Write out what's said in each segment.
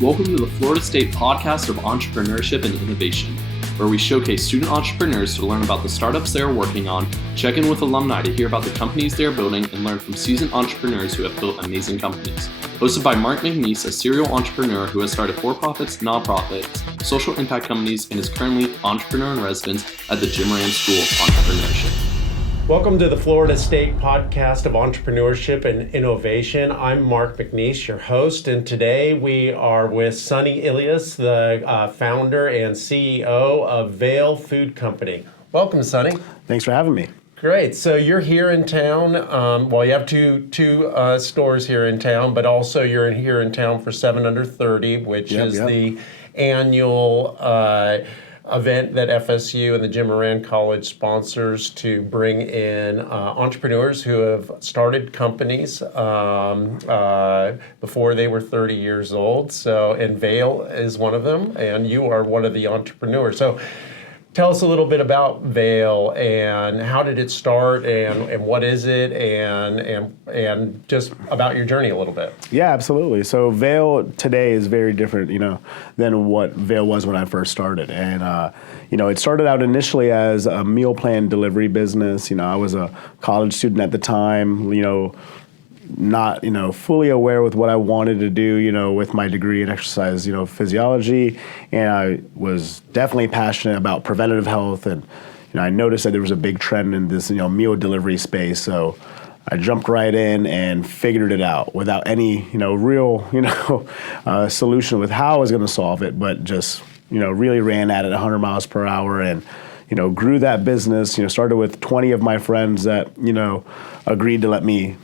Welcome to the Florida State Podcast of Entrepreneurship and Innovation, where we showcase student entrepreneurs to learn about the startups they are working on, check in with alumni to hear about the companies they are building, and learn from seasoned entrepreneurs who have built amazing companies. Hosted by Mark McNeese, a serial entrepreneur who has started for-profits, nonprofits, social impact companies, and is currently entrepreneur in residence at the Jim Moran School of Entrepreneurship. Welcome to the Florida State Podcast of Entrepreneurship and Innovation. I'm Mark McNeese, your host, and today we are with Sonny Ilyas, the founder and CEO of Vale Food Company. Welcome, Sonny. Thanks for having me. Great. So you're here in town. You have two stores here in town, but also you're here in town for 7 Under 30, which is the annual event that FSU and the Jim Moran College sponsors to bring in entrepreneurs who have started companies before they were 30 years old. And Vale is one of them, and you are one of the entrepreneurs. So tell us a little bit about Vale and how did it start and what is it and just about your journey a little bit. Yeah, absolutely. So Vale today is very different, than what Vale was when I first started. And, it started out initially as a meal plan delivery business. I was a college student at the time, not, fully aware with what I wanted to do, with my degree in exercise, physiology. And I was definitely passionate about preventative health. And, I noticed that there was a big trend in this, meal delivery space. So I jumped right in and figured it out without any, real, solution with how I was going to solve it, but just, really ran at it 100 miles per hour and, grew that business, started with 20 of my friends that, agreed to let me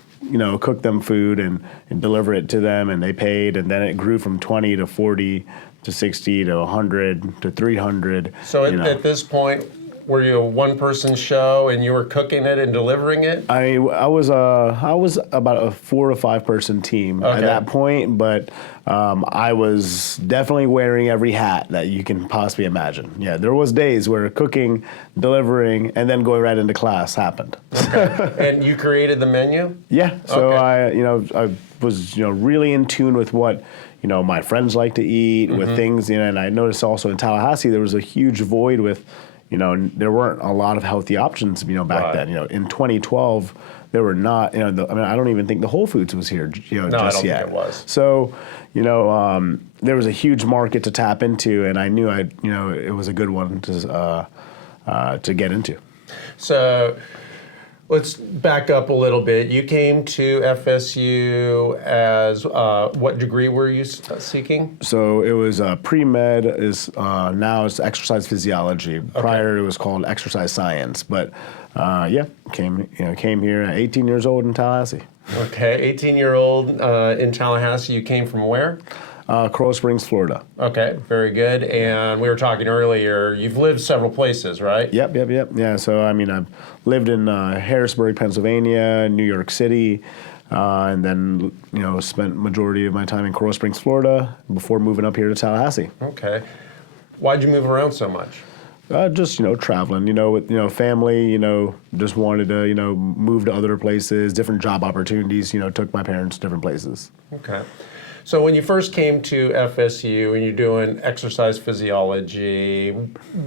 cook them food and deliver it to them, and they paid, and then it grew from 20 to 40 to 60 to 100 to 300. So at this point, were you a one-person show and you were cooking it and delivering it? I was about a 4 to 5 person team at that point, but I was definitely wearing every hat that you can possibly imagine. Yeah, there was days where cooking, delivering, and then going right into class happened. Okay. And you created the menu? Yeah. So I was really in tune with what my friends like to eat, with things, and I noticed also in Tallahassee there was a huge void with. There weren't a lot of healthy options, back then. In 2012, there were not, I don't even think the Whole Foods was here, just yet. No, I don't think it was. So, there was a huge market to tap into, and I knew it was a good one to get into. So let's back up a little bit. You came to FSU as, what degree were you seeking? So it was pre-med, now it's exercise physiology. Prior it was called exercise science, but came here at 18 years old in Tallahassee. Okay, 18-year-old in Tallahassee. You came from where? Coral Springs, Florida. Okay, very good. And we were talking earlier, you've lived several places, right? Yep. Yeah, so I've lived in Harrisburg, Pennsylvania, New York City, and then, spent majority of my time in Coral Springs, Florida before moving up here to Tallahassee. Okay. Why'd you move around so much? Just, traveling, with, family, just wanted to, move to other places, different job opportunities, took my parents different places. Okay. So when you first came to FSU and you're doing exercise physiology,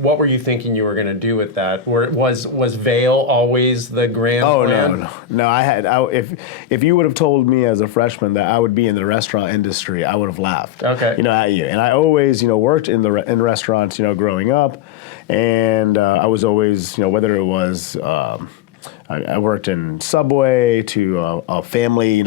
what were you thinking you were going to do with that? Was Vale always the grand plan? No. If you would have told me as a freshman that I would be in the restaurant industry, I would have laughed. Okay. At you. And I always, worked in restaurants, growing up, and I was always, whether it was. I worked in Subway to a family,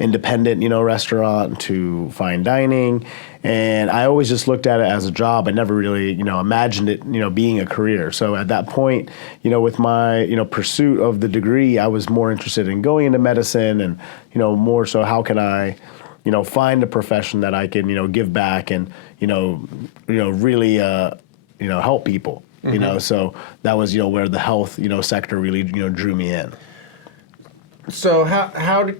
independent, restaurant to fine dining. And I always just looked at it as a job. I never really, imagined it, being a career. So at that point, with my, pursuit of the degree, I was more interested in going into medicine and, more so how can I, find a profession that I can, give back and, really, help people. So that was, where the health, sector really, drew me in. So how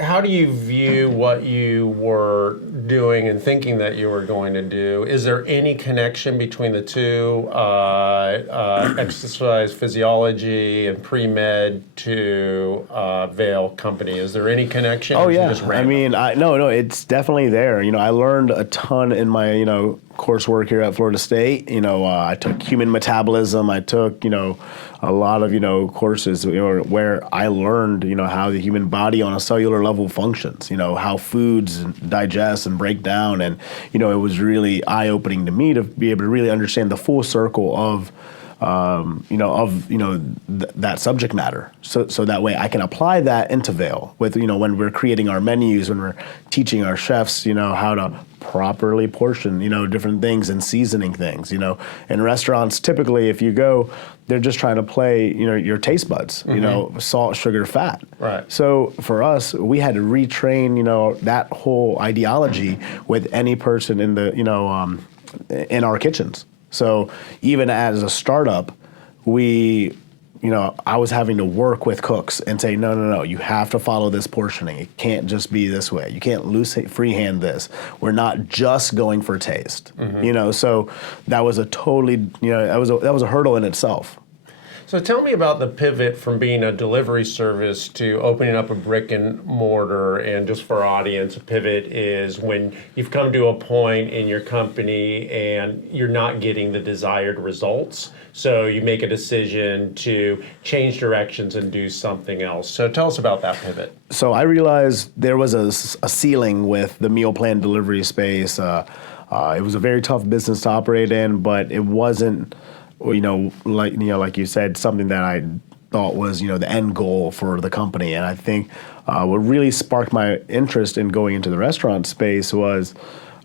how do you view what you were doing and thinking that you were going to do? Is there any connection between the two, exercise physiology and pre-med to Vale Company? Is there any connection? Oh or is it yeah, just I random? mean, no, it's definitely there. I learned a ton in my coursework here at Florida State. I took human metabolism. I took a lot of courses where I learned how the human body on a cellular level functions. How foods digest and break down, and it was really eye opening to me to be able to really understand the full circle of that subject matter. So that way I can apply that into Vale with, when we're creating our menus, when we're teaching our chefs, how to properly portion, different things and seasoning things, In restaurants, typically, if you go, they're just trying to play, your taste buds, salt, sugar, fat. Right. So for us, we had to retrain, that whole ideology with any person in the, in our kitchens. So even as a startup, I was having to work with cooks and say, no, you have to follow this portioning. It can't just be this way. You can't freehand this. We're not just going for taste. So that was a totally, that was a hurdle in itself. So tell me about the pivot from being a delivery service to opening up a brick and mortar. And just for our audience, a pivot is when you've come to a point in your company and you're not getting the desired results. So you make a decision to change directions and do something else. So tell us about that pivot. So I realized there was a ceiling with the meal plan delivery space. It was a very tough business to operate in, but it wasn't, like you said, something that I thought was, the end goal for the company. And I think what really sparked my interest in going into the restaurant space was,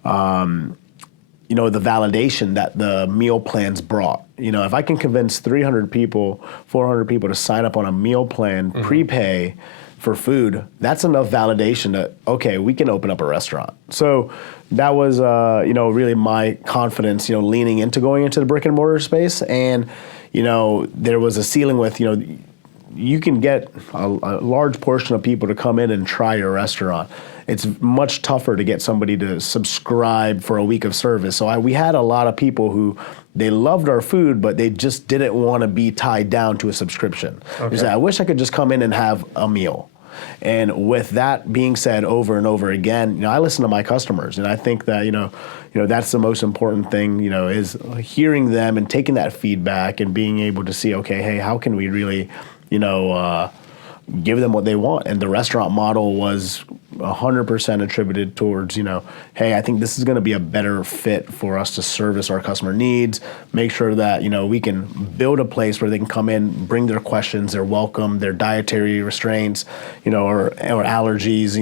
the validation that the meal plans brought. If I can convince 300 people, 400 people to sign up on a meal plan, prepay for food, that's enough validation that, okay, we can open up a restaurant. So that was, really my confidence, leaning into going into the brick and mortar space. And, there was a ceiling with, you can get a large portion of people to come in and try your restaurant. It's much tougher to get somebody to subscribe for a week of service. So we had a lot of people who, they loved our food, but they just didn't want to be tied down to a subscription. Okay. They said, I wish I could just come in and have a meal. And with that being said over and over again, I listen to my customers, and I think that, that's the most important thing, is hearing them and taking that feedback and being able to see, okay, hey, how can we really, give them what they want? And the restaurant model was 100% attributed towards, hey, I think this is going to be a better fit for us to service our customer needs, make sure that, we can build a place where they can come in, bring their questions, their welcome, their dietary restraints, or allergies,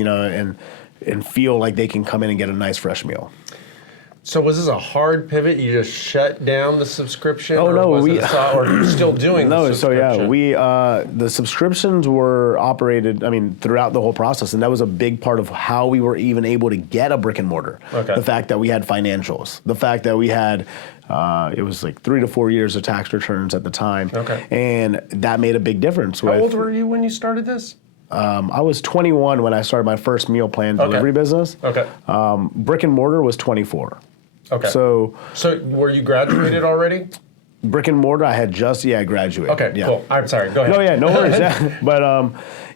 and feel like they can come in and get a nice fresh meal. So was this a hard pivot? You just shut down the subscription? Oh, no, or you're still doing the subscription? So yeah, the subscriptions were operated, throughout the whole process, and that was a big part of how we were even able to get a brick and mortar. Okay. The fact that we had financials, the fact that we had, it was like 3 to 4 years of tax returns at the time. Okay. And that made a big difference. How old were you when you started this? I was 21 when I started my first meal plan delivery business. Okay. Brick and mortar was 24. Okay. So were you graduated already? Brick and mortar, I had just graduated. Okay, yeah. Cool. I'm sorry. Go ahead. No, yeah, no worries. Yeah. But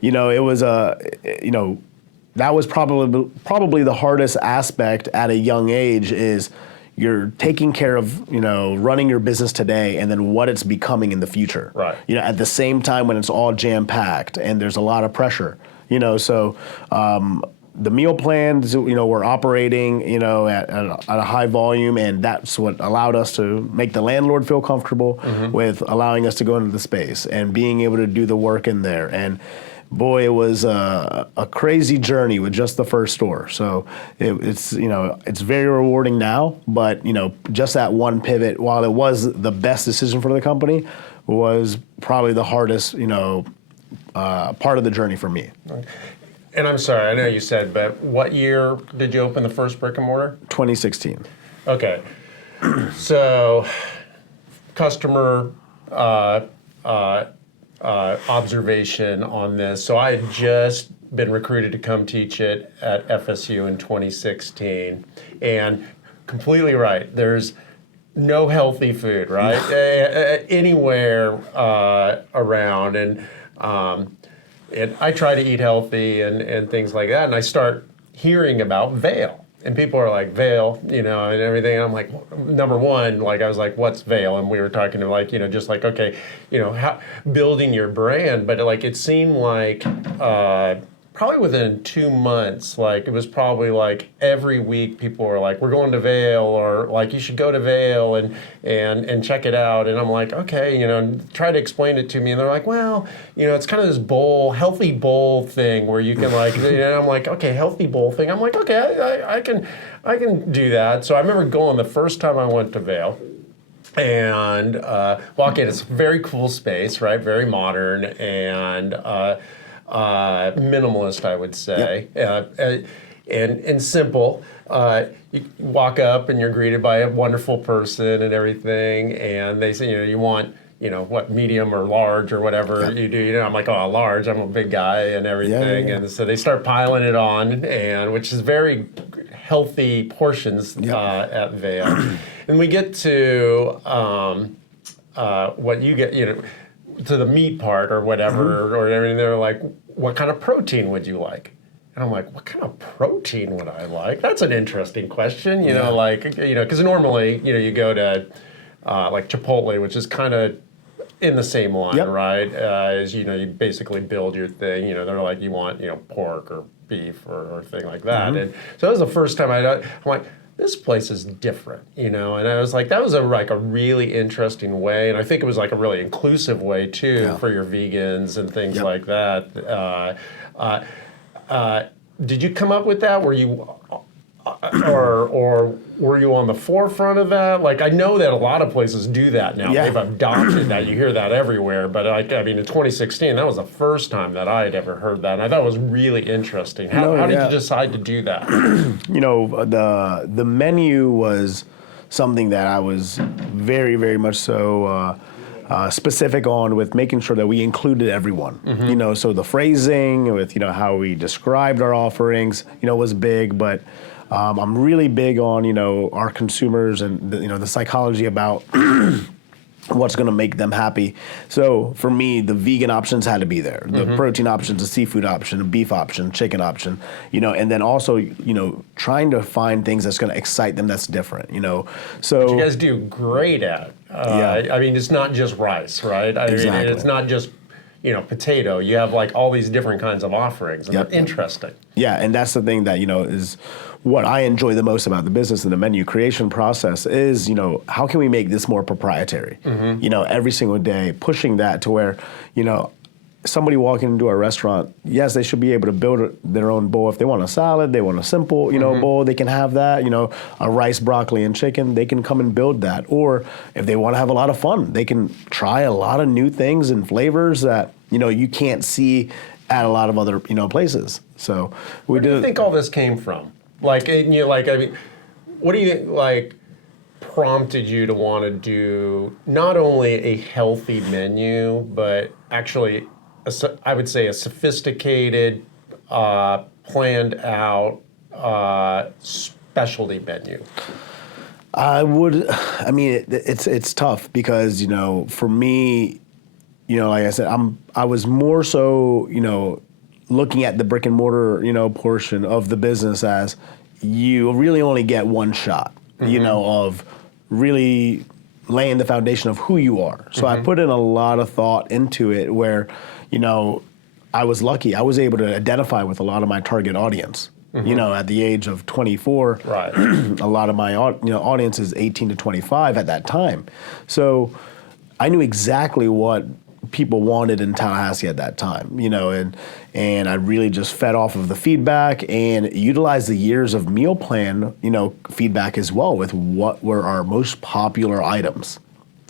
it was that was probably the hardest aspect at a young age is you're taking care of running your business today and then what it's becoming in the future. Right. At the same time when it's all jam packed and there's a lot of pressure. So. The meal plans, were operating, at a high volume, and that's what allowed us to make the landlord feel comfortable with allowing us to go into the space and being able to do the work in there. And boy, it was a crazy journey with just the first store. So it's very rewarding now, but just that one pivot, while it was the best decision for the company, was probably the hardest, part of the journey for me. And I'm sorry, I know you said, but what year did you open the first brick and mortar? 2016. Okay. So, customer observation on this. So I had just been recruited to come teach it at FSU in 2016. And completely right. There's no healthy food, right? Anywhere around. And I try to eat healthy and things like that. And I start hearing about Vale. And people are like, Vale, and everything. And I'm like, number one, like, I was like, what's Vale? And we were talking to like, just like, okay, how building your brand. But like, it seemed like probably within 2 months, like, it was probably like every week people were like, we're going to Vale, or like, you should go to Vale and check it out. And I'm like, okay, and try to explain it to me. And they're like, well, it's kind of this healthy bowl thing where you can like, I'm like, okay, healthy bowl thing. I'm like, okay, I can do that. So I remember going the first time I went to Vale. And walk in, it's a very cool space, right? Very modern and minimalist, I would say, and simple. You walk up and you're greeted by a wonderful person and everything, and they say, you want, what, medium or large or whatever you do. I'm like, oh, large. I'm a big guy and everything, and so they start piling it on, and which is very healthy portions at Vale. And we get to what you get, to the meat part or whatever, or everything. They're like, what kind of protein would you like? And I'm like, what kind of protein would I like? That's an interesting question, because normally, you go to like Chipotle, which is kind of in the same line, right? As you basically build your thing. They're like, you want pork or beef or thing like that. And so that was the first time I'm like, this place is different, and I was like, that was a really interesting way, and I think it was like a really inclusive way too for your vegans and things like that. Did you come up with that? Were you, or were you on the forefront of that? Like, I know that a lot of places do that now. They've adopted that. You hear that everywhere. But in 2016, that was the first time that I had ever heard that, and I thought it was really interesting. How did you decide to do that? The menu was something that I was very, very much so specific on, with making sure that we included everyone. So the phrasing with how we described our offerings, was big, but I'm really big on our consumers and the psychology about what's going to make them happy. So for me, the vegan options had to be there. The protein options, the seafood option, the beef option, chicken option, and then also, trying to find things that's going to excite them that's different, So which you guys do great at. It's not just rice, right? Exactly. It's not just potato. You have like all these different kinds of offerings, and they're interesting. Yeah, and that's the thing that is what I enjoy the most about the business and the menu creation process is, how can we make this more proprietary? Every single day, pushing that to where, somebody walking into a restaurant, yes, they should be able to build their own bowl. If they want a salad, they want a simple, bowl, they can have that. A rice, broccoli, and chicken, they can come and build that. Or if they want to have a lot of fun, they can try a lot of new things and flavors that, you can't see at a lot of other, places. So where do you think all this came from? What do you think, prompted you to want to do not only a healthy menu, but actually, I would say, a sophisticated, planned out specialty menu? It's tough because, for me, like I said, I was more so, looking at the brick and mortar, portion of the business as you really only get one shot, of really laying the foundation of who you are. So I put in a lot of thought into it where, I was lucky. I was able to identify with a lot of my target audience. At the age of 24, right. A lot of my audience is 18 to 25 at that time. So I knew exactly what people wanted in Tallahassee at that time, and I really just fed off of the feedback and utilized the years of meal plan, feedback as well with what were our most popular items,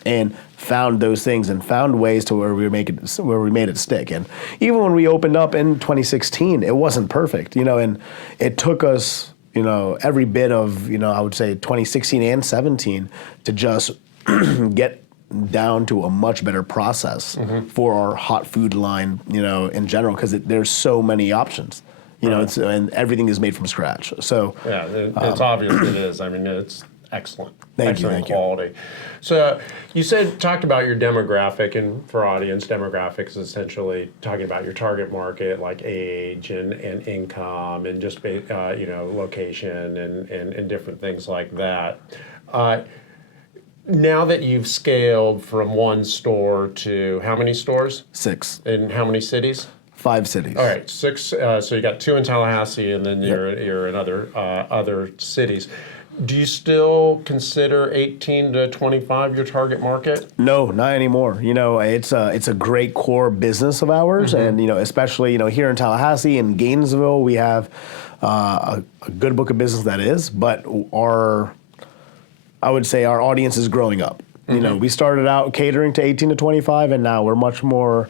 and found those things and found ways to where we made it stick. And even when we opened up in 2016, it wasn't perfect, and it took us, every bit of, I would say 2016 and 17 to just get down to a much better process for our hot food line, in general, because there's so many options. And everything is made from scratch. So yeah, it's obvious it is. I mean, it's excellent. Thank Excellent you. quality. So you talked about your demographic, and for audience, demographics is essentially talking about your target market, like age and income and just location and different things like that. Now that you've scaled from one store to how many stores? 6. In how many cities? 5 cities. All right, 6. So you got 2 in Tallahassee, and then you're in other cities. Do you still consider 18 to 25 your target market? No, not anymore. It's a great core business of ours, and especially here in Tallahassee and Gainesville, we have a good book of business that is. But I would say our audience is growing up. We started out catering to 18 to 25, and now we're much more.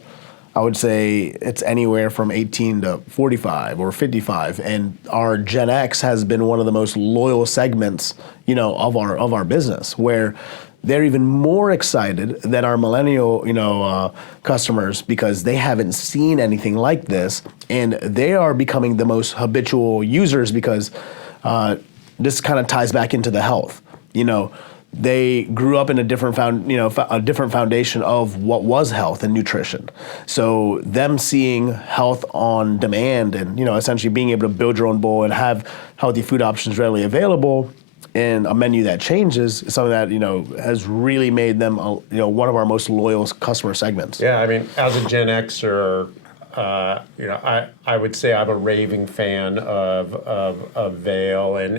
I would say it's anywhere from 18 to 45 or 55, and our Gen X has been one of the most loyal segments, of our business, where they're even more excited than our millennial, customers, because they haven't seen anything like this, and they are becoming the most habitual users because this kind of ties back into the health, They grew up in a different foundation of what was health and nutrition. So them seeing health on demand and essentially being able to build your own bowl and have healthy food options readily available in a menu that changes is something that has really made them one of our most loyal customer segments. Yeah, I mean, as a Gen Xer, I would say I'm a raving fan of Vale and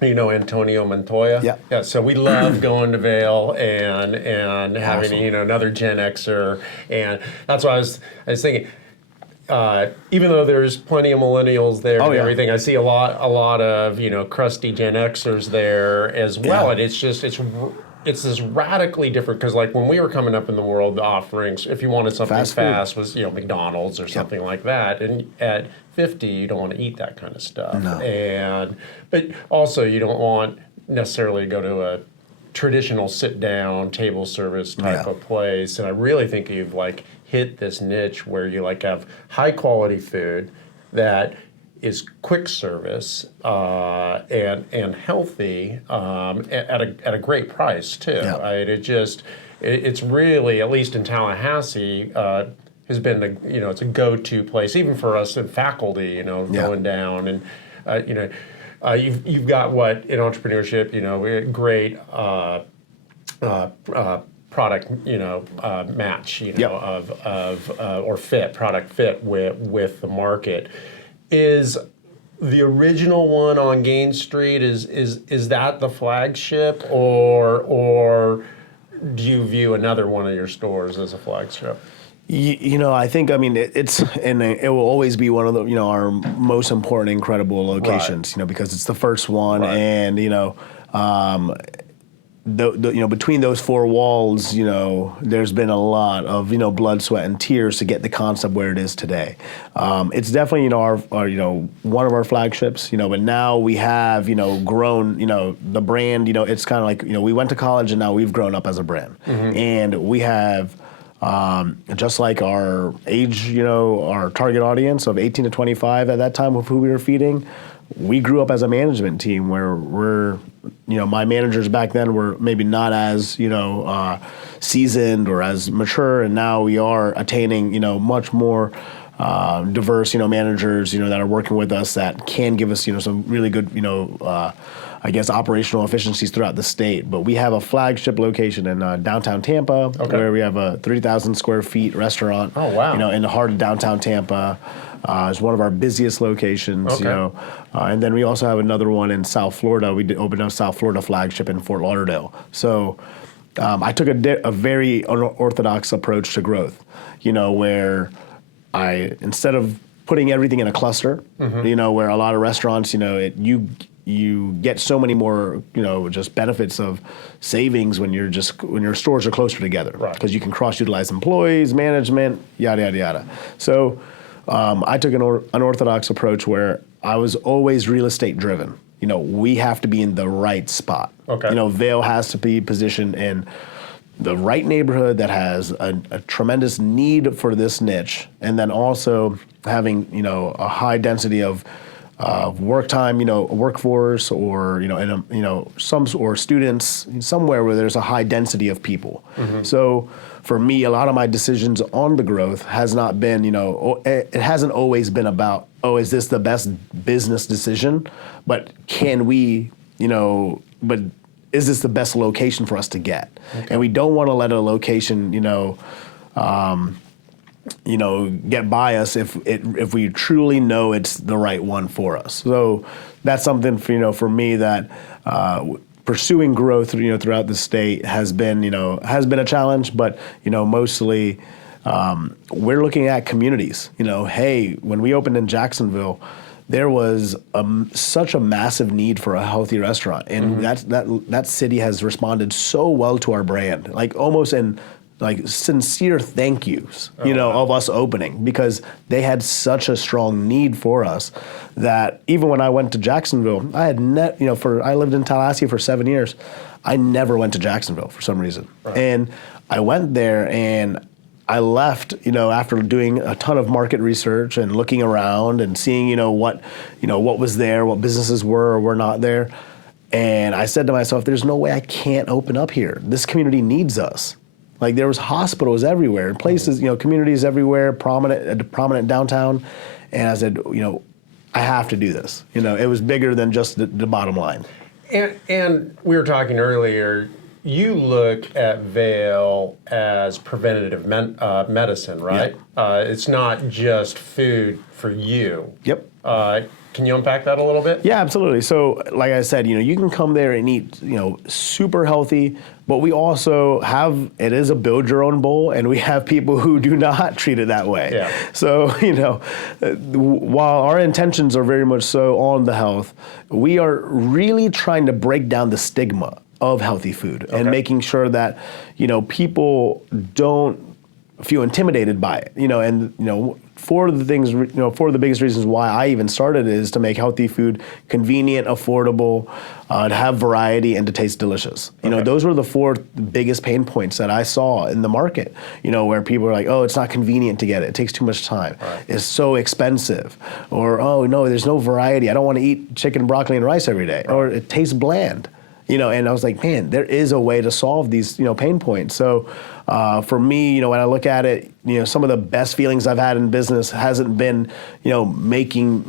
Antonio Montoya. Yeah. So we love going to Vale and having another Gen Xer, and that's why I was thinking. Even though there's plenty of millennials there and everything, I see a lot of crusty Gen Xers there as well, and it's this radically different, because like when we were coming up in the world, the offerings, if you wanted something fast was McDonald's or something like that, and at 50 you don't want to eat that kind of stuff. No. But also you don't want necessarily to go to a traditional sit down table service type of place, and I really think you've hit this niche where you have high quality food that is quick service and healthy at a great price too. Yeah. Right? It's really, at least in Tallahassee, has been it's a go-to place even for us in faculty. Going down and you've got what in entrepreneurship great product match or product fit with the market. Is the original one on Gain Street, is that the flagship, or do you view another one of your stores as a flagship? I think it's and it will always be one of the our most important, incredible locations. Because it's the first one, and between those 4 walls, there's been a lot of blood, sweat, and tears to get the concept where it is today. It's definitely our one of our flagships. But now we have grown. The brand. It's kind of like we went to college and now we've grown up as a brand, and we have. Just like our age, our target audience of 18 to 25 at that time of who we were feeding, we grew up as a management team where my managers back then were maybe not as, seasoned or as mature, and now we are attaining, much more diverse, managers, that are working with us that can give us, some really good, operational efficiencies throughout the state. But we have a flagship location in downtown Tampa, where we have a 3,000 square feet restaurant. Oh, wow. In the heart of downtown Tampa. It's one of our busiest locations, and then we also have another one in South Florida. We opened up South Florida flagship in Fort Lauderdale. So I took a very unorthodox approach to growth, where instead of putting everything in a cluster, where a lot of restaurants, you get so many more, just benefits of savings when your stores are closer together, because you can cross-utilize employees, management, yada, yada, yada. So I took an unorthodox approach where I was always real estate driven. We have to be in the right spot. Okay. Vale has to be positioned in the right neighborhood that has a tremendous need for this niche, and then also having a high density of work time, workforce, or or students somewhere where there's a high density of people. Mm-hmm. So for me, a lot of my decisions on the growth has not been, it hasn't always been about, is this the best business decision? But can we, but is this the best location for us to get? Okay. And we don't want to let a location, get by us if we truly know it's the right one for us. So that's something for me that pursuing growth throughout the state has been a challenge, but mostly we're looking at communities. Hey, when we opened in Jacksonville, there was such a massive need for a healthy restaurant, and that city has responded so well to our brand, like almost in sincere thank yous, of us opening, because they had such a strong need for us that even when I went to Jacksonville, I had I lived in Tallahassee for 7 years. I never went to Jacksonville for some reason. Right. And I went there and I left, after doing a ton of market research and looking around and seeing, what was there, what businesses were or were not there. And I said to myself, there's no way I can't open up here. This community needs us. Like, there was hospitals everywhere, places, communities everywhere, prominent downtown. And I said, I have to do this. It was bigger than just the bottom line. And we were talking earlier, you look at Vale as preventative medicine, right? Yep. It's not just food for you. Yep. Can you unpack that a little bit? Yeah, absolutely. So, like I said, you can come there and eat, super healthy, but we also it is a build your own bowl, and we have people who do not treat it that way. Yeah. So, while our intentions are very much so on the health, we are really trying to break down the stigma of healthy food and making sure that, people don't feel intimidated by it, and for the things, for the biggest reasons why I even started is to make healthy food convenient, affordable, to have variety, and to taste delicious. Those were the 4 biggest pain points that I saw in the market, where people are like, oh, it's not convenient to get it. It takes too much time. Right. It's so expensive. Or, oh, no, there's no variety. I don't want to eat chicken, broccoli, and rice every day. Right. Or it tastes bland. And I was like, man, there is a way to solve these, pain points. So for me, when I look at it, some of the best feelings I've had in business hasn't been, making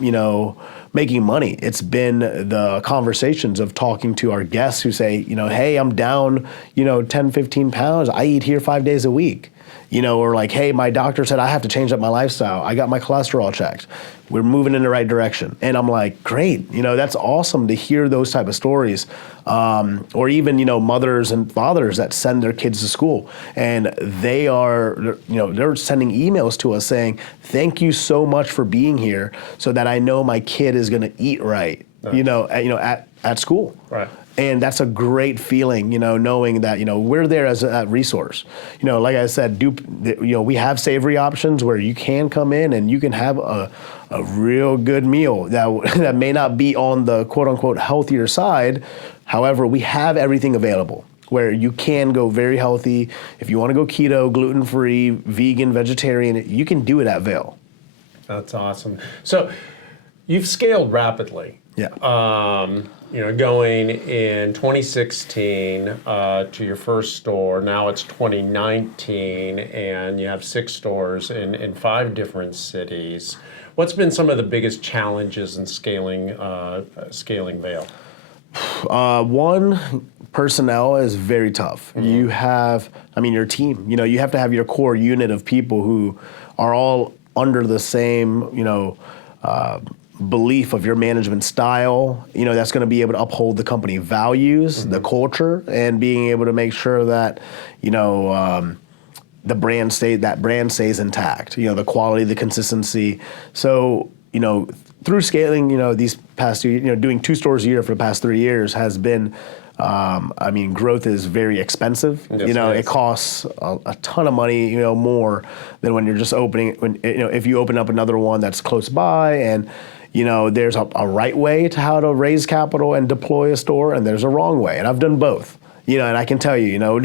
money. It's been the conversations of talking to our guests who say, hey, I'm down, 10, 15 pounds. I eat here 5 days a week. Or like, hey, my doctor said I have to change up my lifestyle. I got my cholesterol checked. We're moving in the right direction. And I'm like, great. That's awesome to hear those type of stories. Or even, mothers and fathers that send their kids to school. And they are, they're sending emails to us saying, thank you so much for being here so that I know my kid is going to eat right, nice. At school. Right. And that's a great feeling, knowing that, we're there as a resource. Like I said, we have savory options where you can come in and you can have a real good meal that may not be on the quote unquote healthier side. However, we have everything available where you can go very healthy. If you want to go keto, gluten-free, vegan, vegetarian, you can do it at Vale. That's awesome. So you've scaled rapidly. Yeah. Going in 2016 to your first store. Now it's 2019, and you have 6 stores in 5 different cities. What's been some of the biggest challenges in scaling Vale? One, personnel is very tough. Mm-hmm. You have, your team. You have to have your core unit of people who are all under the same, belief of your management style, that's going to be able to uphold the company values, the culture, and being able to make sure that, the brand stays intact, the quality, the consistency. So, through scaling, these past 2, doing 2 stores a year for the past 3 years has been, growth is very expensive. Yes, it costs a ton of money, more than when you're just opening, if you open up another one that's close by. And, there's a right way to how to raise capital and deploy a store, and there's a wrong way. And I've done both. And I can tell you,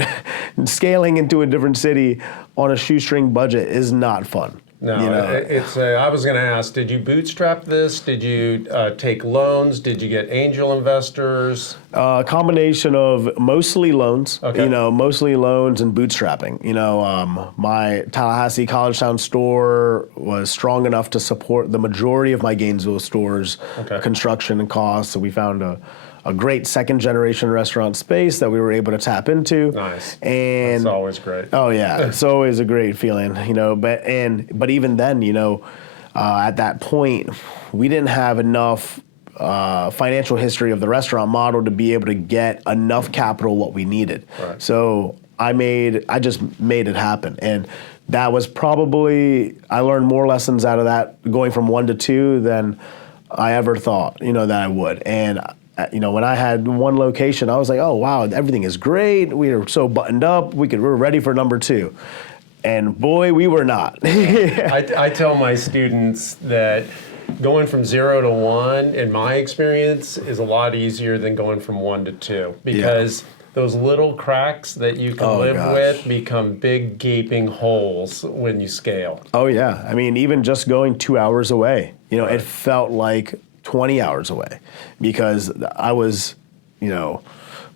scaling into a different city on a shoestring budget is not fun. No, I was going to ask, did you bootstrap this? Did you take loans? Did you get angel investors? A combination of mostly loans, Okay. Mostly loans and bootstrapping. My Tallahassee College Town store was strong enough to support the majority of my Gainesville stores, construction and costs. So we found a great second generation restaurant space that we were able to tap into. Nice. And that's always great. Oh yeah, it's always a great feeling, but even then, at that point, we didn't have enough financial history of the restaurant model to be able to get enough capital what we needed. Right. So I just made it happen. And that was probably, I learned more lessons out of that going from 1 to 2 than I ever thought, that I would. And when I had one location, I was like, oh, wow, everything is great. We are so buttoned up. We're ready for number 2. And boy, we were not. I tell my students that going from 0 to 1, in my experience, is a lot easier than going from 1 to 2. Because those little cracks that you can live with become big gaping holes when you scale. Oh, yeah. I mean, even just going 2 hours away, it felt like 20 hours away, because I was,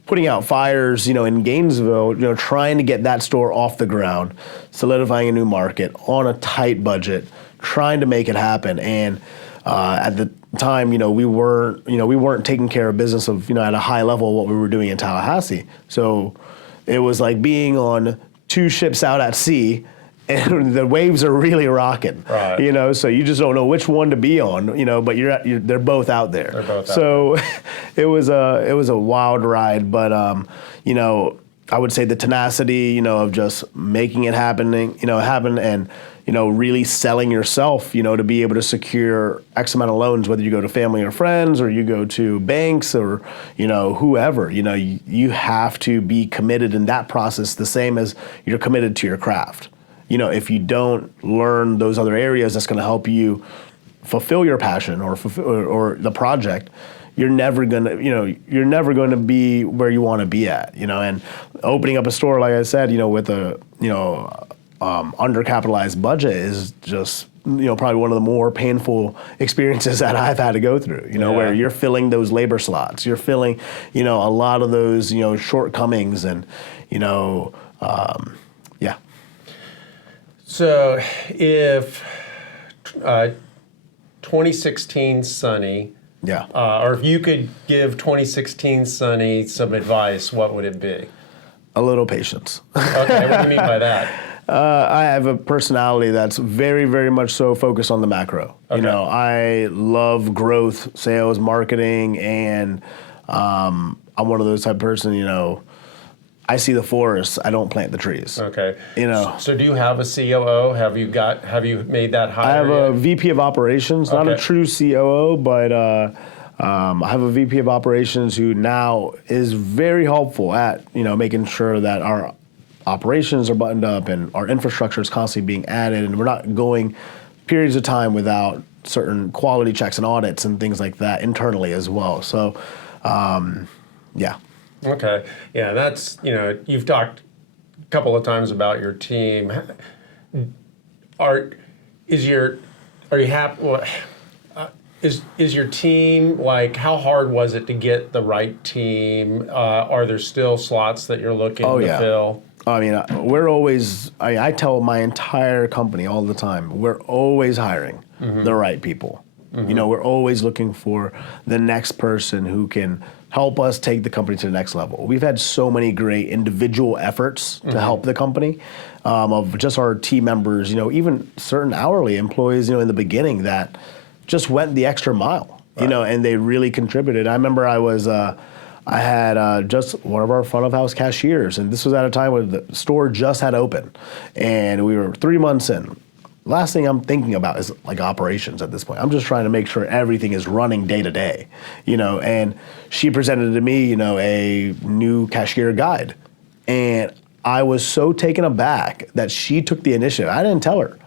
putting out fires, in Gainesville, trying to get that store off the ground, solidifying a new market on a tight budget, trying to make it happen. And at the time, we weren't taking care of business of, at a high level what we were doing in Tallahassee. So it was like being on 2 ships out at sea, and the waves are really rocking, right. So you just don't know which one to be on, but they're both out there. They're both out so it was a wild ride, but I would say the tenacity, of just making it happen, and really selling yourself, to be able to secure X amount of loans, whether you go to family or friends, or you go to banks, or whoever. You have to be committed in that process, the same as you're committed to your craft. If you don't learn those other areas that's going to help you fulfill your passion or the project, you're never gonna be where you want to be at. And opening up a store, like I said, with a undercapitalized budget is just probably one of the more painful experiences that I've had to go through. Where you're filling those labor slots, you're filling a lot of those shortcomings, and yeah. So if 2016 Sunny, or if you could give 2016 Sunny some advice, what would it be? A little patience. Okay, what do you mean by that? I have a personality that's very, very much so focused on the macro. Okay. I love growth, sales, marketing, and I'm one of those type of person, I see the forest, I don't plant the trees. Okay. So do you have a COO? Have you made that hire? I have yet? a VP of operations, not a true COO, but I have a VP of operations who now is very helpful at, making sure that our operations are buttoned up and our infrastructure is constantly being added, and we're not going periods of time without certain quality checks and audits and things like that internally as well. So, yeah. Okay. Yeah, that's, you've talked a couple of times about your team. Are you happy? Is your team, like, how hard was it to get the right team? Are there still slots that you're looking to fill? I mean, I tell my entire company all the time, we're always hiring the right people. We're always looking for the next person who can help us take the company to the next level. We've had so many great individual efforts to help the company, of just our team members, even certain hourly employees, in the beginning that just went the extra mile, and they really contributed. I remember I had just one of our front of house cashiers, and this was at a time when the store just had opened, and we were 3 months in. Last thing I'm thinking about is like operations at this point. I'm just trying to make sure everything is running day to day, and she presented to me, a new cashier guide, and I was so taken aback that she took the initiative. I didn't tell her,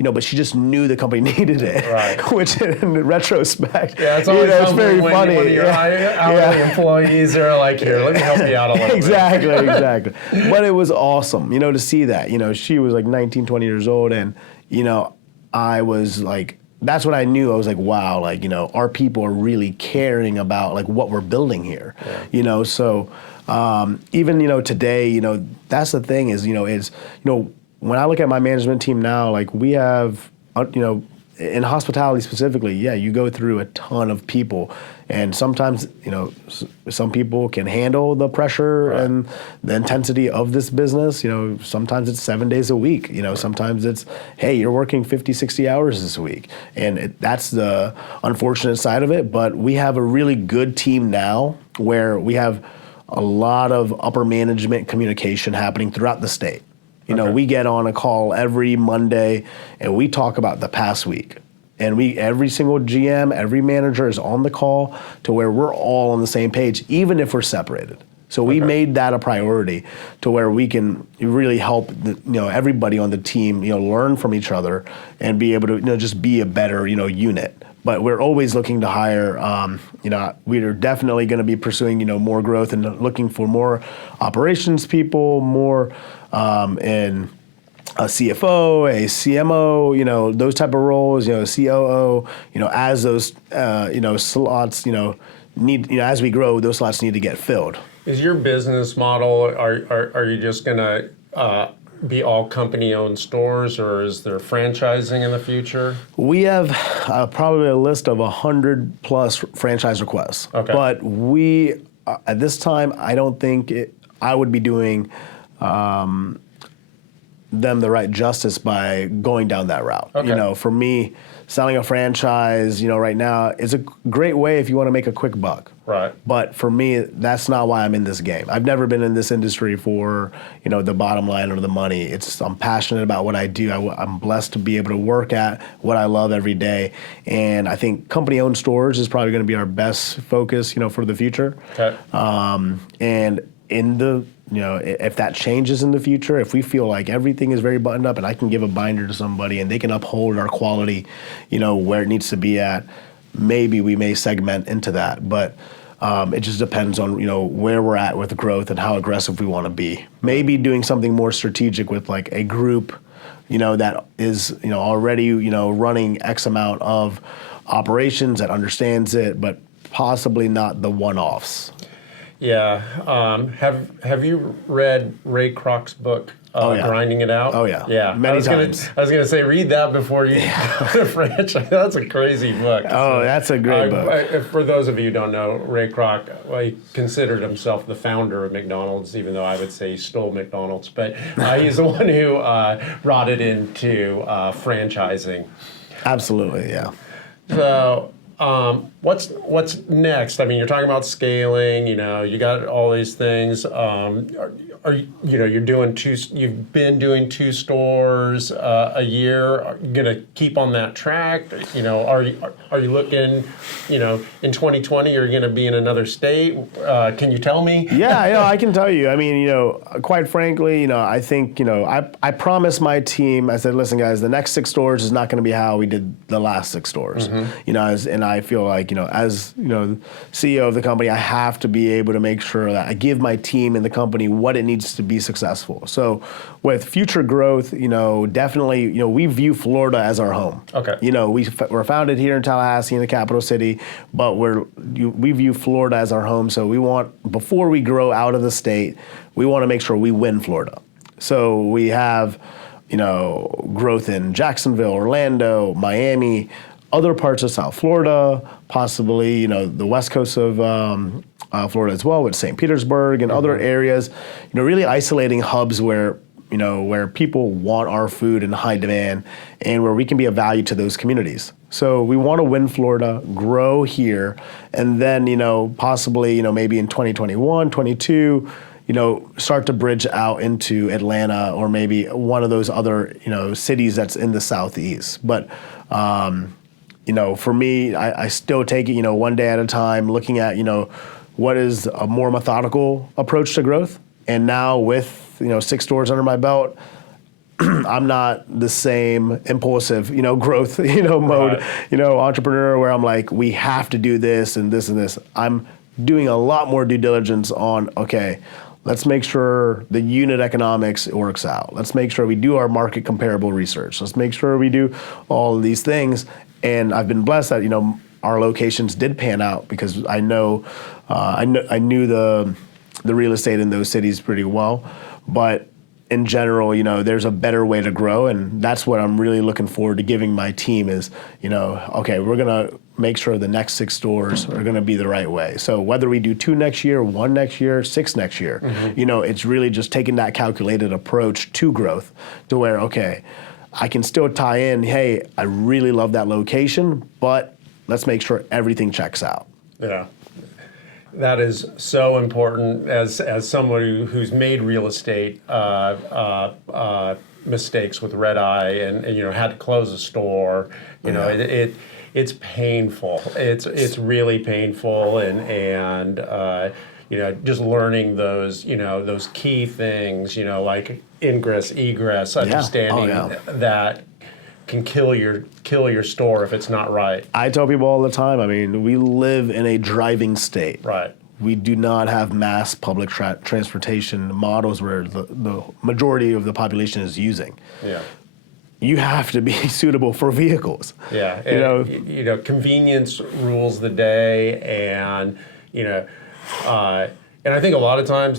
but she just knew the company needed it. Right. Which, in retrospect, it's always it's very funny. When your hourly employees are like, here, let me help you out a little Exactly. But it was awesome, to see that. She was like 19, 20 years old, and I was like, that's what I knew. I was like, wow, like, our people are really caring about like what we're building here, so. Even today, that's the thing is when I look at my management team now, like we have in hospitality specifically, you go through a ton of people, and sometimes some people can handle the pressure and the intensity of this business. Sometimes it's 7 days a week. Sometimes it's, hey, you're working 50, 60 hours this week, and that's the unfortunate side of it. But we have a really good team now where we have a lot of upper management communication happening throughout the state. We get on a call every Monday and we talk about the past week. And every single GM, every manager is on the call to where we're all on the same page, even if we're separated. So we made that a priority to where we can really help everybody on the team learn from each other and be able to just be a better unit. But we're always looking to hire. We're definitely going to be pursuing more growth and looking for more operations people, more in a CFO, a CMO, those type of roles, COO, as those slots need as we grow, those slots need to get filled. Is your business model? Are you just going to be all company-owned stores, or is there franchising in the future? We have probably a list of 100 plus franchise requests. Okay. But we, at this time, I don't think I would be doing them the right justice by going down that route. Okay. For me, selling a franchise, right now is a great way if you want to make a quick buck. Right. But for me, that's not why I'm in this game. I've never been in this industry for, the bottom line or the money. I'm passionate about what I do. I'm blessed to be able to work at what I love every day. And I think company-owned stores is probably going to be our best focus, for the future. Okay. And in the, if that changes in the future, if we feel like everything is very buttoned up and I can give a binder to somebody and they can uphold our quality, where it needs to be at, maybe we may segment into that. But it just depends on, where we're at with growth and how aggressive we want to be. Maybe doing something more strategic with like a group, that is, already, running X amount of operations that understands it, but possibly not the one-offs. Yeah. Have you read Ray Kroc's book, Grinding It Out? Oh, yeah. Yeah. Many times. I was going to say, read that before you go to franchise. That's a crazy book. Oh, that's a great book. For those of you who don't know, Ray Kroc, he considered himself the founder of McDonald's, even though I would say he stole McDonald's. But he's the one who brought it into franchising. Absolutely, yeah. So... what's next? I mean, you're talking about scaling. You got all these things. You've been doing 2 stores a year. Are you gonna keep on that track? Are you looking, in 2020, are you gonna be in another state? Can you tell me? Yeah, I can tell you. I mean, quite frankly, I think, I promised my team. I said, listen, guys, the next 6 stores is not going to be how we did the last 6 stores. And I feel like, as CEO of the company, I have to be able to make sure that I give my team and the company what it needs to be successful. So with future growth, definitely, we view Florida as our home. Okay. We're founded here in Tallahassee, in the capital city, but we view Florida as our home. So before we grow out of the state, we want to make sure we win Florida. So we have, growth in Jacksonville, Orlando, Miami, other parts of South Florida, possibly, the west coast of Florida as well, with St. Petersburg and other areas, really isolating hubs where people want our food in high demand and where we can be of value to those communities. So we want to win Florida, grow here, and then, possibly, maybe in 2021, 22, start to bridge out into Atlanta or maybe one of those other, cities that's in the Southeast. But, for me, I still take it, one day at a time, looking at, what is a more methodical approach to growth. And now with, 6 stores under my belt, I'm not the same impulsive, growth, mode, Right. Entrepreneur where I'm like, we have to do this and this and this. I'm doing a lot more due diligence on, okay, let's make sure the unit economics works out. Let's make sure we do our market comparable research. Let's make sure we do all of these things. And I've been blessed that, our locations did pan out because I knew the real estate in those cities pretty well. But in general, there's a better way to grow, and that's what I'm really looking forward to giving my team is, okay, we're gonna make sure the next 6 stores are gonna be the right way. So whether we do 2 next year, 1 next year, 6 next year, it's really just taking that calculated approach to growth to where, okay, I can still tie in, hey, I really love that location, but let's make sure everything checks out. Yeah. That is so important as someone who's made real estate mistakes with red eye and had to close a store. It's painful. It's really painful and just learning those key things. Like ingress, egress, understanding that can kill your store if it's not right. I tell people all the time, we live in a driving state. Right. We do not have mass public transportation models where the majority of the population is using. Yeah. You have to be suitable for vehicles. Yeah. Convenience rules the day, and and I think a lot of times,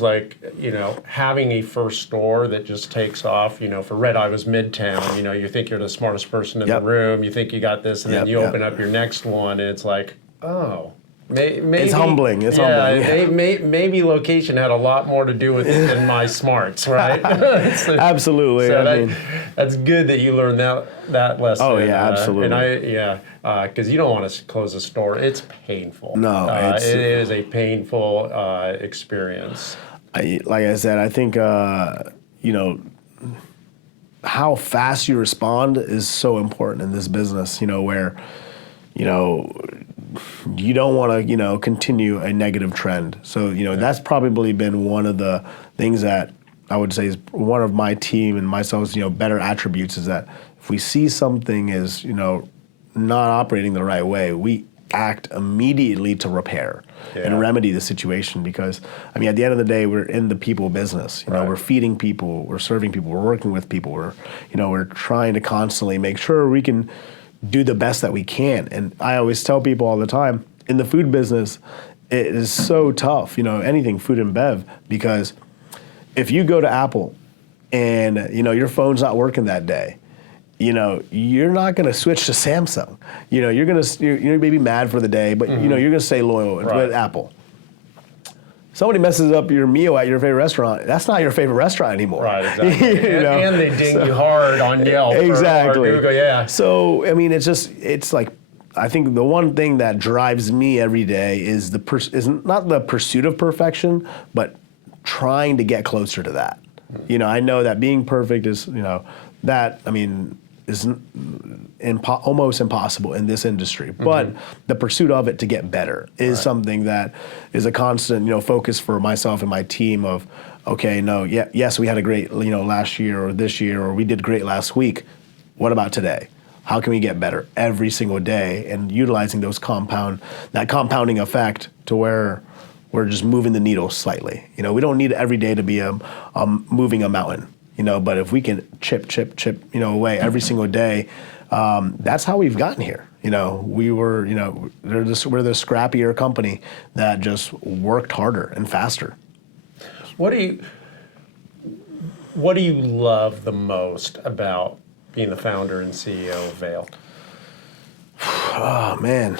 having a first store that just takes off, for Red Eye was Midtown, you think you're the smartest person in the room, you think you got this, and then you open up your next one, and it's like, oh, maybe. It's humbling. It's humbling. Maybe location had a lot more to do with it than my smarts, right? Absolutely. So that's good that you learned that lesson. Oh, yeah, absolutely. And because you don't want to close a store. It's painful. No, it is a painful experience. Like I said, I think, how fast you respond is so important in this business, where, you don't want to, continue a negative trend. So, that's probably been one of the things that I would say is one of my team and myself's, better attributes is that if we see something is, not operating the right way, we act immediately to repair and remedy the situation because, at the end of the day, we're in the people business. We're feeding people, we're serving people, we're working with people, we're trying to constantly make sure we can do the best that we can. And I always tell people all the time, in the food business, it is so tough, anything food and bev, because if you go to Apple and, your phone's not working that day, you're not going to switch to Samsung. You're maybe mad for the day, but, you're going to stay loyal with Apple. Somebody messes up your meal at your favorite restaurant, that's not your favorite restaurant anymore. Right, exactly. And they ding you hard on Yelp exactly. or Google, yeah. So, it's like, I think the one thing that drives me every day is not the pursuit of perfection, but trying to get closer to that. I know that being perfect is, is almost impossible in this industry. But the pursuit of it to get better is something that is a constant, focus for myself and my team of, okay, yes, we had a great, last year or this year, or we did great last week. What about today? How can we get better every single day and utilizing that compounding effect to where we're just moving the needle slightly. We don't need every day to be moving a mountain. But if we can chip, away every single day, that's how we've gotten here. We're the scrappier company that just worked harder and faster. What do you love the most about being the founder and CEO of Vale? Oh man,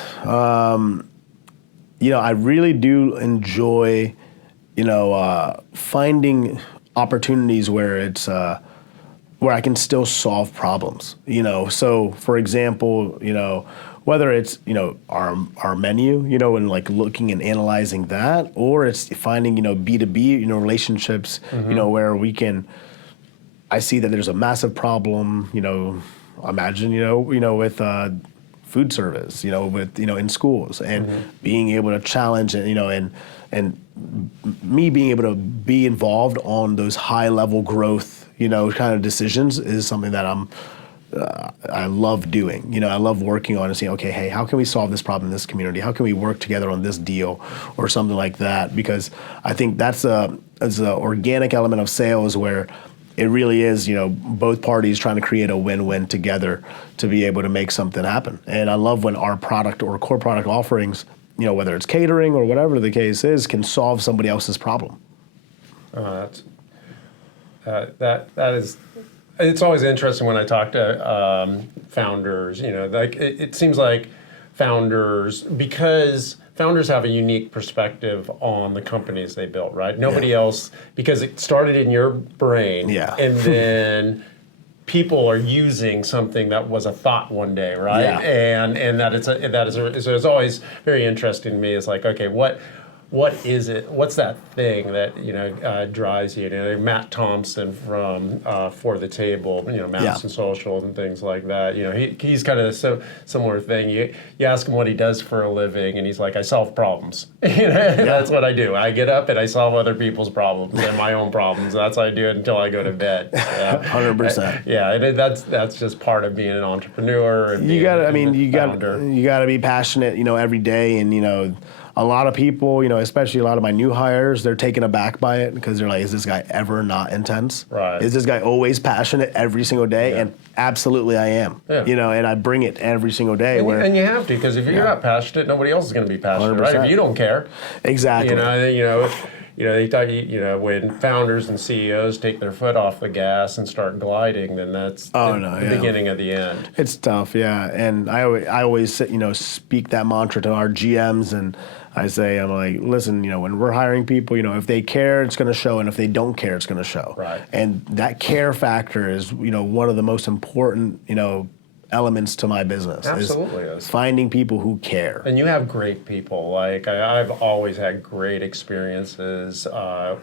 I really do enjoy, finding opportunities where it's where I can still solve problems. So for example, whether it's our menu, and looking and analyzing that, or it's finding B2B relationships, where we can. I see that there's a massive problem, imagine with food service, with, in schools, and being able to challenge and, and me being able to be involved on those high level growth, kind of decisions is something that I love doing. I love working on and saying, okay, hey, how can we solve this problem in this community? How can we work together on this deal or something like that? Because I think that's an organic element of sales where it really is, both parties trying to create a win-win together to be able to make something happen. And I love when our product or core product offerings, whether it's catering or whatever the case is, can solve somebody else's problem. That is. It's always interesting when I talk to founders. It seems like founders, because founders have a unique perspective on the companies they built, right? Nobody else, because it started in your brain, and then people are using something that was a thought one day, right? Yeah. And so it's always very interesting to me. It's like, okay, what is it? What's that thing that drives you? Matt Thompson from For the Table, Madison Social and things like that. He's kind of a similar thing. You ask him what he does for a living, and he's like, I solve problems. That's what I do. I get up and I solve other people's problems and my own problems. That's how I do it until I go to bed. 100%. And that's just part of being an entrepreneur. And you gotta be passionate, every day, and a lot of people, especially a lot of my new hires, they're taken aback by it because they're like, is this guy ever not intense? Right. Is this guy always passionate every single day? And absolutely I am. And I bring it every single day. And you have to, because if you're not passionate, nobody else is going to be passionate, 100%. Right? If you don't care. Exactly. They talk, when founders and CEOs take their foot off the gas and start gliding, then that's the beginning of the end. It's tough, and I always speak that mantra to our GMs, and I say, I'm like, listen, when we're hiring people, if they care, it's going to show, and if they don't care, it's going to show. Right. And that care factor is, one of the most important, elements to my business. Absolutely is finding people who care. And you have great people. Like I've always had great experiences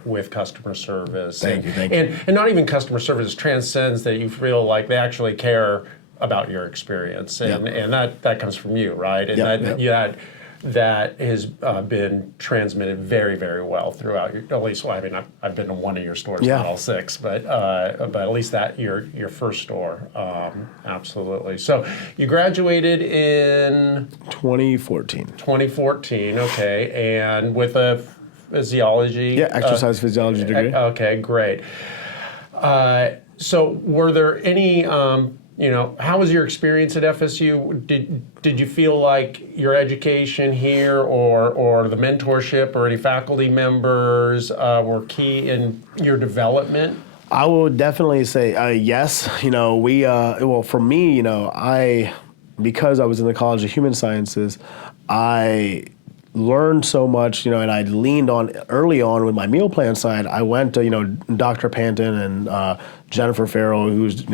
with customer service. Thank you. And not even customer service transcends that you feel like they actually care about your experience, and that comes from you, right? And that has been transmitted very, very well throughout at least, I've been to one of your stores, not all six, but at least that your first store, absolutely. So you graduated in 2014. 2014, okay, and with a physiology. Exercise physiology degree. Okay, great. So were there any? How was your experience at FSU? Did you feel like your education here or the mentorship or any faculty members were key in your development? I would definitely say yes. For me, because I was in the College of Human Sciences, I learned so much, and I leaned on early on with my meal plan side. I went to, Dr. Panton and Jennifer Farrell, who's,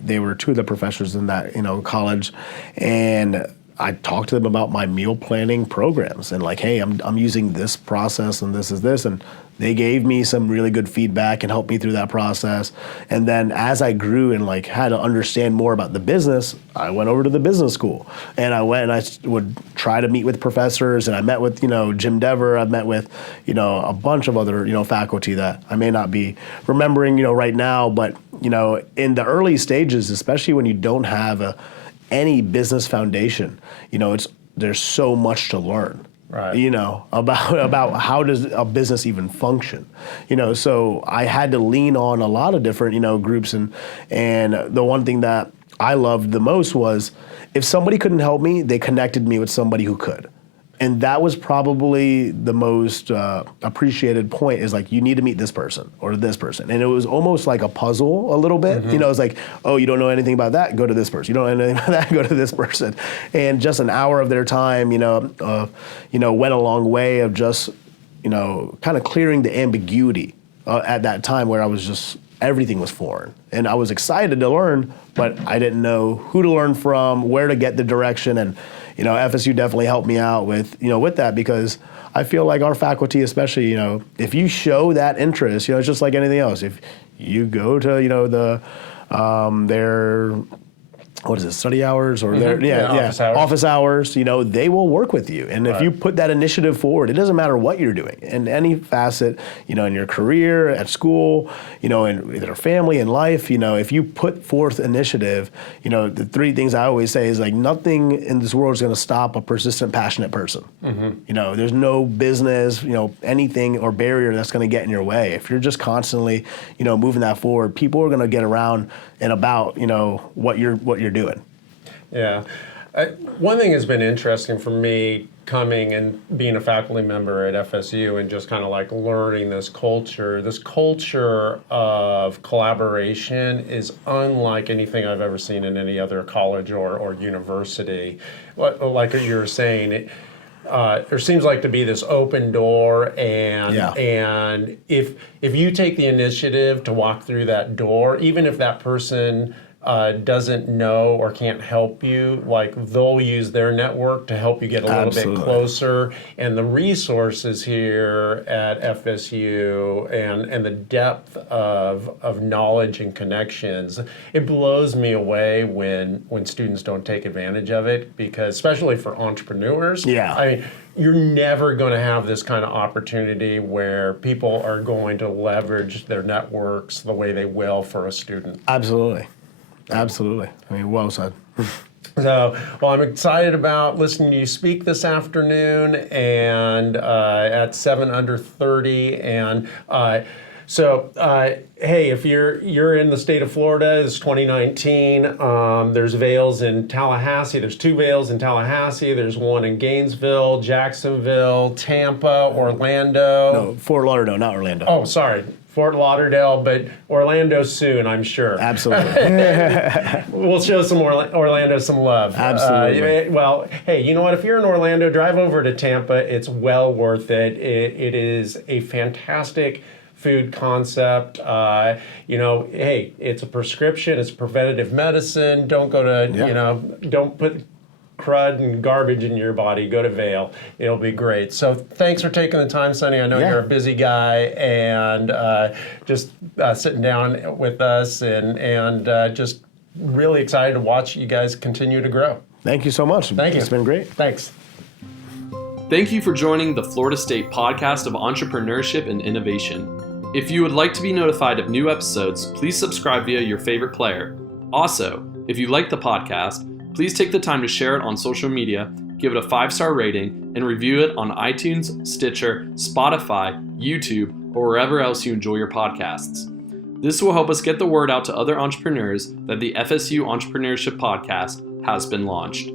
they were two of the professors in that, college, and I talked to them about my meal planning programs and like, hey, I'm using this process and this is this, and they gave me some really good feedback and helped me through that process. And then as I grew and like had to understand more about the business, I went over to the business school, and I went and I would try to meet with professors, and I met with, Jim Dever. I've met with, a bunch of other, faculty that I may not be remembering, right now, but, in the early stages, especially when you don't have any business foundation, there's so much to learn. Right. About how does a business even function, so I had to lean on a lot of different, groups, and the one thing that I loved the most was if somebody couldn't help me, they connected me with somebody who could. And that was probably the most appreciated point, is like, you need to meet this person or this person. And it was almost like a puzzle a little bit. Mm-hmm. It's like, oh, you don't know anything about that? Go to this person. You don't know anything about that? Go to this person. And just an hour of their time, went a long way of just, kind of clearing the ambiguity at that time where I was just, everything was foreign. And I was excited to learn, but I didn't know who to learn from, where to get the direction. And FSU definitely helped me out with that, because I feel like our faculty, especially, if you show that interest, it's just like anything else. If you go to, their study hours or office hours. You know, they will work with you. And if you put that initiative forward, it doesn't matter what you're doing in any facet, you know, in your career, at school, you know, in either family and life, you know, if you put forth initiative, you know, the three things I always say is like nothing in this world is going to stop a persistent, passionate person. You know, there's no business, you know, anything or barrier that's going to get in your way. If you're just constantly, you know, moving that forward, people are going to get around and about, you know, what you're doing. Yeah. One thing has been interesting for me coming and being a faculty member at FSU and just kind of like learning this culture of collaboration is unlike anything I've ever seen in any other college or university. Like you were saying, there seems like to be this open door, and if you take the initiative to walk through that door, even if that person doesn't know or can't help you, like they'll use their network to help you get a little bit closer. And the resources here at FSU and the depth of knowledge and connections, it blows me away when students don't take advantage of it, because especially for entrepreneurs, I mean, you're never going to have this kind of opportunity where people are going to leverage their networks the way they will for a student. Absolutely. I mean, well said. So, well, I'm excited about listening to you speak this afternoon and at 7 Under 30. And hey, if you're in the state of Florida, it's 2019. There's Vales in Tallahassee. There's 2 Vales in Tallahassee. There's one in Gainesville, Jacksonville, Tampa, Orlando. No, Fort Lauderdale, not Orlando. Oh, sorry. Fort Lauderdale, but Orlando soon, I'm sure. Absolutely. We'll show some Orlando some love. Absolutely. Well, hey, you know what? If you're in Orlando, drive over to Tampa. It's well worth it. It is a fantastic food concept. You know, hey, it's a prescription. It's preventative medicine. Don't go to, you know, don't put crud and garbage in your body. Go to Vale. It'll be great. So thanks for taking the time, Sonny. I know you're a busy guy, and just sitting down with us and just really excited to watch you guys continue to grow. Thank you so much. Thank you. It's been great. Thanks. Thank you for joining the Florida State Podcast of Entrepreneurship and Innovation. If you would like to be notified of new episodes, please subscribe via your favorite player. Also, if you like the podcast, please take the time to share it on social media, give it a 5-star rating, and review it on iTunes, Stitcher, Spotify, YouTube, or wherever else you enjoy your podcasts. This will help us get the word out to other entrepreneurs that the FSU Entrepreneurship Podcast has been launched.